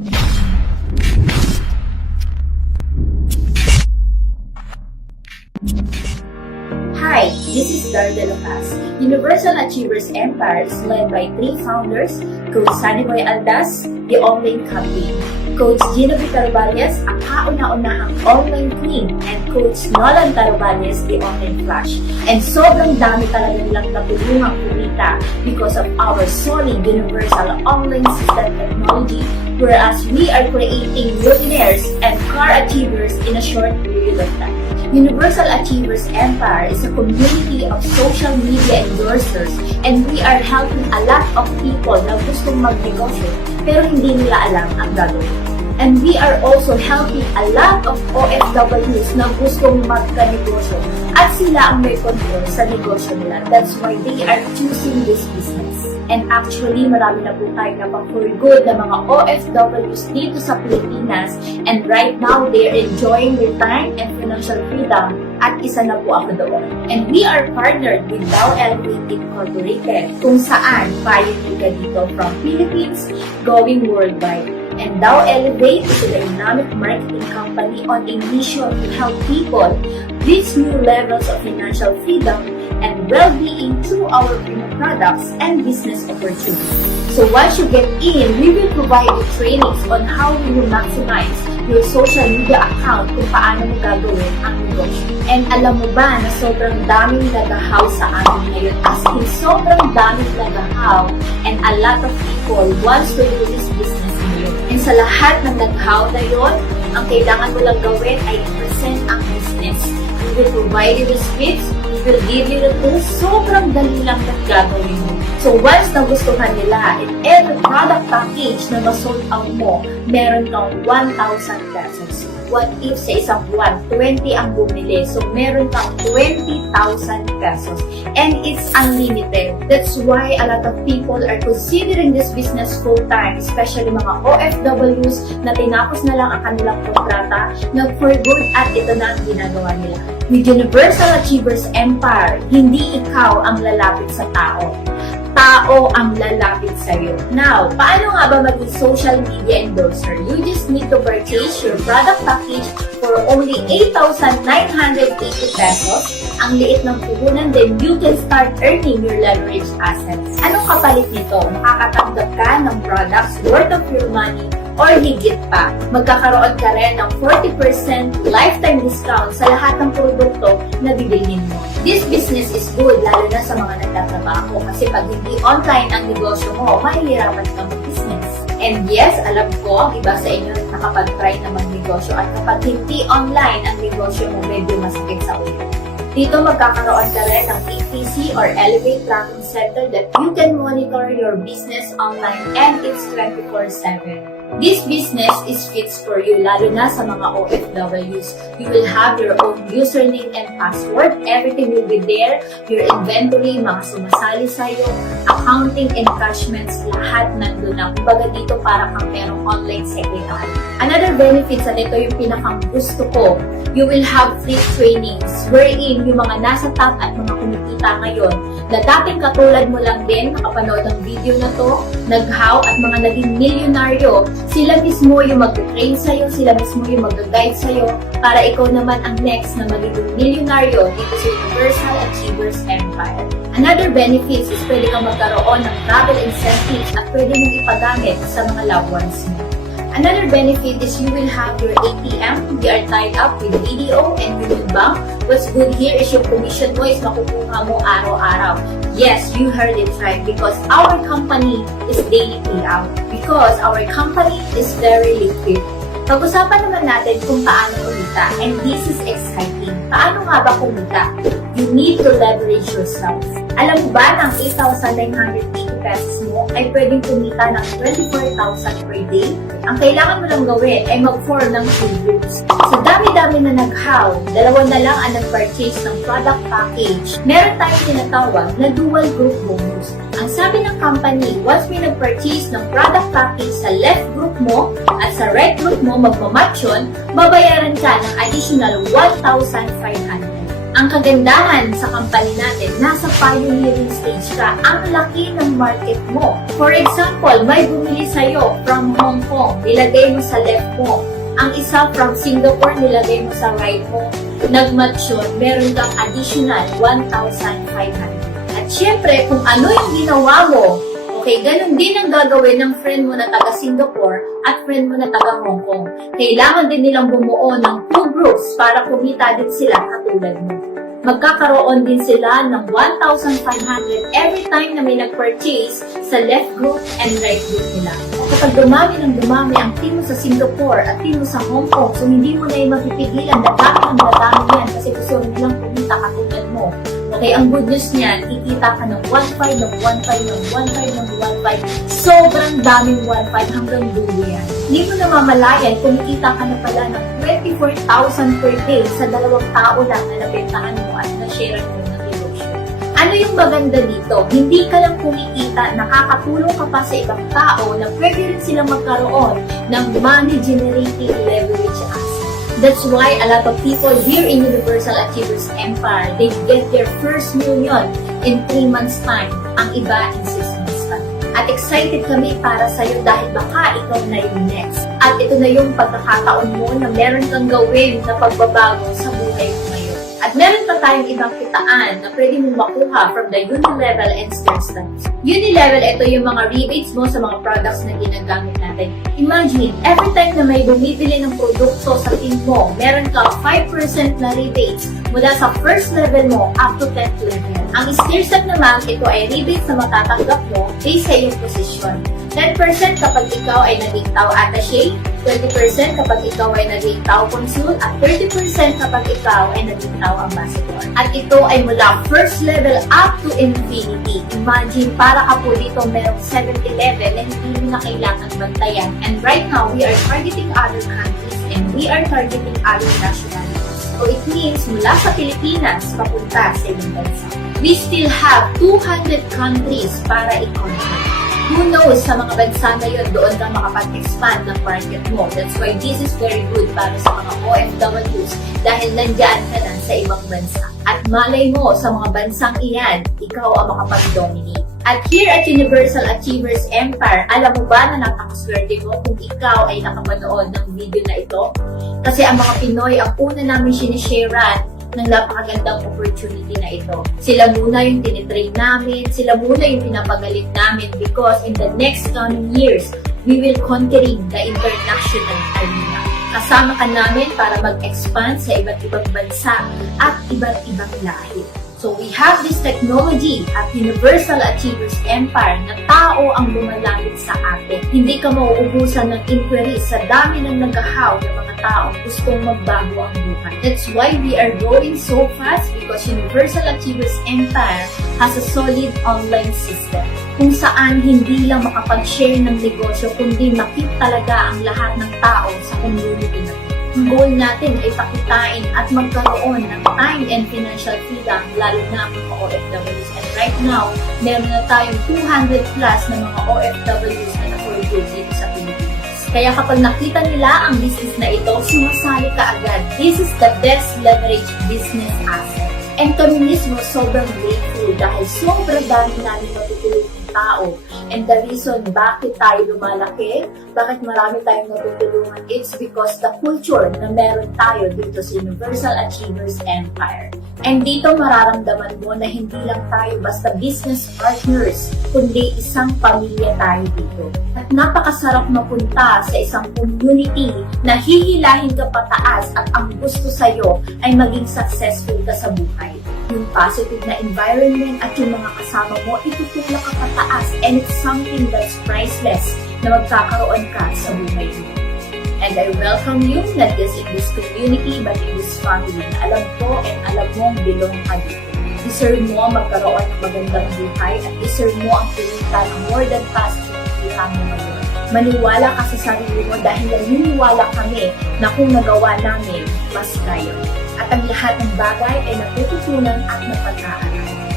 Hi, this is Darda Lucas. Universal Achievers Empire is led by three founders, Coach Sunny Boy Aldas, the online captain, Coach Gino Tarobales, ang kauna-unahang online queen, and Coach Nolan Tarobales, the online flash. And sobrang dami talaga nilang natulungang kumita because of our solid universal online system technology, whereas we are creating millionaires and car achievers in a short period of time. Universal Achievers Empire is a community of social media endorsers, and we are helping a lot of people na gustong magnegosyo pero hindi nila alam ang gagawin. And we are also helping a lot of OFWs na gustong magka-negosyo at sila ang may control sa negosyo nila. That's why they are choosing this business. And actually, marami na po tayo for good na mga OFWs dito sa Pilipinas. And right now, they are enjoying their time and financial freedom. At isa na po ako doon. And we are partnered with Dow Elevate Incorporated, kung saan pioneer ka dito from Philippines going worldwide. And Dow Elevate is a dynamic marketing company on a mission to help people reach new levels of financial freedom and well-being through our premium products and business opportunities. So once you get in, we will provide you trainings on how you will maximize your social media account kung paano mo gagawin ang negosyo. And alam mo ba na sobrang daming nagahaw sa amin ngayon? As in, sobrang daming nagahaw and a lot of people wants to do this business ngayon. And sa lahat ng naghaw na yon, ang kailangan mo lang gawin ay i-present ang business. We will provide you the scripts, we will give you the tools, sobrang dali lang na gagawin mo. So once nagustuhan nila, in every product package na ma-sold out mo, meron kang 1,000 pesos. What if sa isang buwan, 20 ang bumili, so meron kang 20,000 pesos. And it's unlimited. That's why a lot of people are considering this business full-time, especially mga OFWs na tinapos na lang ang kanilang kontrata, na for good at ito na ang ginagawa nila. With Universal Achievers Empire, hindi ikaw ang lalapit sa tao. Tao ang lalapit sa'yo. Now, paano nga ba maging social media endorser? You just need to purchase your product package for only 8,980 pesos. Ang liit ng puhunan, then you can start earning your leverage assets. Anong kapalit nito? Makakatanggap ka ng products worth of your money or higit pa. Magkakaroon ka rin ng 40% lifetime discount sa lahat ng produkto na bibilhin mo. This business is good, lalo na sa mga nagtatrabaho, kasi pag hindi online ang negosyo mo, mahihirapan ka mag-business. And yes, alam ko, ang iba sa inyo nakapag-try na mag-negosyo at kapag hindi online ang negosyo mo, medyo masakit sa ulo. Dito magkakaroon ka rin ng ETC or Elevate Tracking Center that you can monitor your business online and it's 24/7. This business is fits for you, lalo na sa mga OFWs. You will have your own username and password. Everything will be there. Your inventory, mga sumasali sa'yo, accounting, encashments, lahat nandun na. Kumbaga dito para kang merong online secretary. Another benefit sa dito, yung pinakang gusto ko, you will have free trainings wherein yung mga nasa top at mga kumikita ngayon na dating katulad mo lang din, nakapanood ng video na to, naghaw at mga naging milyonaryo, sila mismo yung mag-train sa'yo, sila mismo yung mag-guide sa'yo para ikaw naman ang next na magiging milyonaryo dito sa Universal Achievers Empire. Another benefit is pwede kang magkaroon ng travel incentives at pwede mong ipagamit sa mga loved ones mo. Another benefit is you will have your ATM. We are tied up with BDO and Union Bank. What's good here is yung commission mo is makukuha mo araw-araw. Yes, you heard it right, because our company is daily payout. Because our company is very liquid. Pag-usapan naman natin kung paano kumita, and this is exciting. Paano nga ba kumita? You need to leverage yourself. Alam mo ba na ang 8,980 pesos mo ay pwedeng kumita ng 24,000 per day? Ang kailangan mo lang gawin ay mag-form ng 2 groups. Sa dami-dami na naghaw, dalawa na lang ang nag-purchase ng product package. Meron tayong tinatawag na dual group bonus. Ang sabi ng company, once may nag-purchase ng product package sa left group mo at sa right group mo magmamatch yun, babayaran ka ng additional 1,500. Ang kagandahan sa company natin, nasa pioneering stage ka. Ang laki ng market mo. For example, may bumili sa'yo from Hong Kong, nilagay mo sa left mo. Ang isa from Singapore, nilagay mo sa right mo. Nag-match yun, meron kang additional 1,500. At syempre, kung ano yung ginawa mo, okay, ganun din ang gagawin ng friend mo na taga Singapore at friend mo na taga Hong Kong. Kailangan din nilang bumuo ng 2 groups para kumita din sila katulad mo. Magkakaroon din sila ng 1,500 every time na may nag-purchase sa left group and right group nila. Kapag dumami ng dumami ang team mo sa Singapore at team mo sa Hong Kong, so hindi mo na yung mapipigilan, dadami yan kasi gusto nilang kumita katulad mo. Okay, ang good news niyan, kikita ka ng 1.5, ng 1.5, ng 1.5, ng 1.5. Sobrang daming 1.5 hanggang dulo yan. Hindi mo namamalayan, kumikita ka na pala ng 24,000 per day sa 2 tao lang na nabentahan mo at na-share mo ng negosyo. Ano yung maganda dito? Hindi ka lang kumikita, nakakatulong ka pa sa ibang tao na pwede rin silang magkaroon ng money-generating leverage asset. That's why a lot of people here in Universal Achievers Empire, they get their first million in 3 months time. Ang iba in 6 months time. At excited kami para sa'yo dahil baka ikaw na yung next. At ito na yung pagkakataon mo na meron kang gawin na pagbabago sa buhay mo ngayon. At meron pa tayong ibang kitaan na pwede mong makuha from the Unilevel and Stairsteps. Unilevel, ito yung mga rebates mo sa mga products na ginagamit natin. Imagine, every time na may bumibili ng produkto sa team mo, meron ka 5% na rebates mula sa first level mo up to 10th level. Ang Stairstep naman, ito ay rebates na matatanggap mo based sa iyong posisyon. 10% kapag ikaw ay naging tao attaché, 20% kapag ikaw ay naging tao consul, at 30% kapag ikaw ay naging tao ambassador. At ito ay mula first level up to infinity. Imagine, para ka po dito merong 70 level na hindi mo na kailangan bantayan. And right now, we are targeting other countries and we are targeting other nationalities. So it means mula sa Pilipinas papunta sa ibang bansa. We still have 200 countries para i-conquer. Who knows, sa mga bansa na yun, doon ka makapag-expand ng market mo. That's why this is very good para sa mga OFWs dahil nandyan ka na sa ibang bansa. At malay mo, sa mga bansang iyan, ikaw ang makapag-dominate. At here at Universal Achievers Empire, alam mo ba na napakaswerte mo kung ikaw ay nakapanood ng video na ito? Kasi ang mga Pinoy, ang una namin sinisharean ng napakagandang opportunity na ito. Sila muna yung tinitrain namin, sila muna yung pinapagalit namin because in the next coming years, we will conquering the international arena. Kasama ka namin para mag-expand sa iba't ibang bansa at iba't ibang lahi. So we have this technology at Universal Achievers Empire na tao ang lumalapit sa atin. Hindi ka mauubusan ng inquiries sa dami ng naghahaw ng mga tao gustong magbago ang buhay. That's why we are growing so fast because Universal Achievers Empire has a solid online system kung saan hindi lang makapag-share ng negosyo kundi makita talaga ang lahat ng tao sa community natin. Ang goal natin ay pakitain at magkaroon ng time and financial freedom lalo na ang mga OFWs. And right now, meron na tayong 200 plus na mga OFWs na na-forward dito sa Pilipinas. Kaya kapag nakita nila ang business na ito, sumasali ka agad. This is the best leverage business asset. And kami mismo sobrang grateful dahil sobrang dami namin matutulong tao. And the reason bakit tayo lumalaki, bakit marami tayong natutulungan, it's because the culture na meron tayo dito sa Universal Achievers Empire. And dito mararamdaman mo na hindi lang tayo basta business partners, kundi isang pamilya tayo dito. At napakasarap mapunta sa isang community na hihilahin ka pataas at ang gusto sa'yo ay maging successful ka sa buhay. Yung positive na environment at yung mga kasama mo, itutulak ka pataas and it's something that's priceless na magkakaroon ka sa buhay mo. And I welcome you not just in this community but in this family na alam ko and alam mong belong ka dito. Deserve mo magkaroon ng magandang buhay at deserve mo ang pinunta ng more than past buhay mo ngayon. Maniwala ka sa sarili mo dahil naniniwala kami na kung nagawa namin, mas kaya. At ang lahat ng bagay ay natututunan at napag-aaral.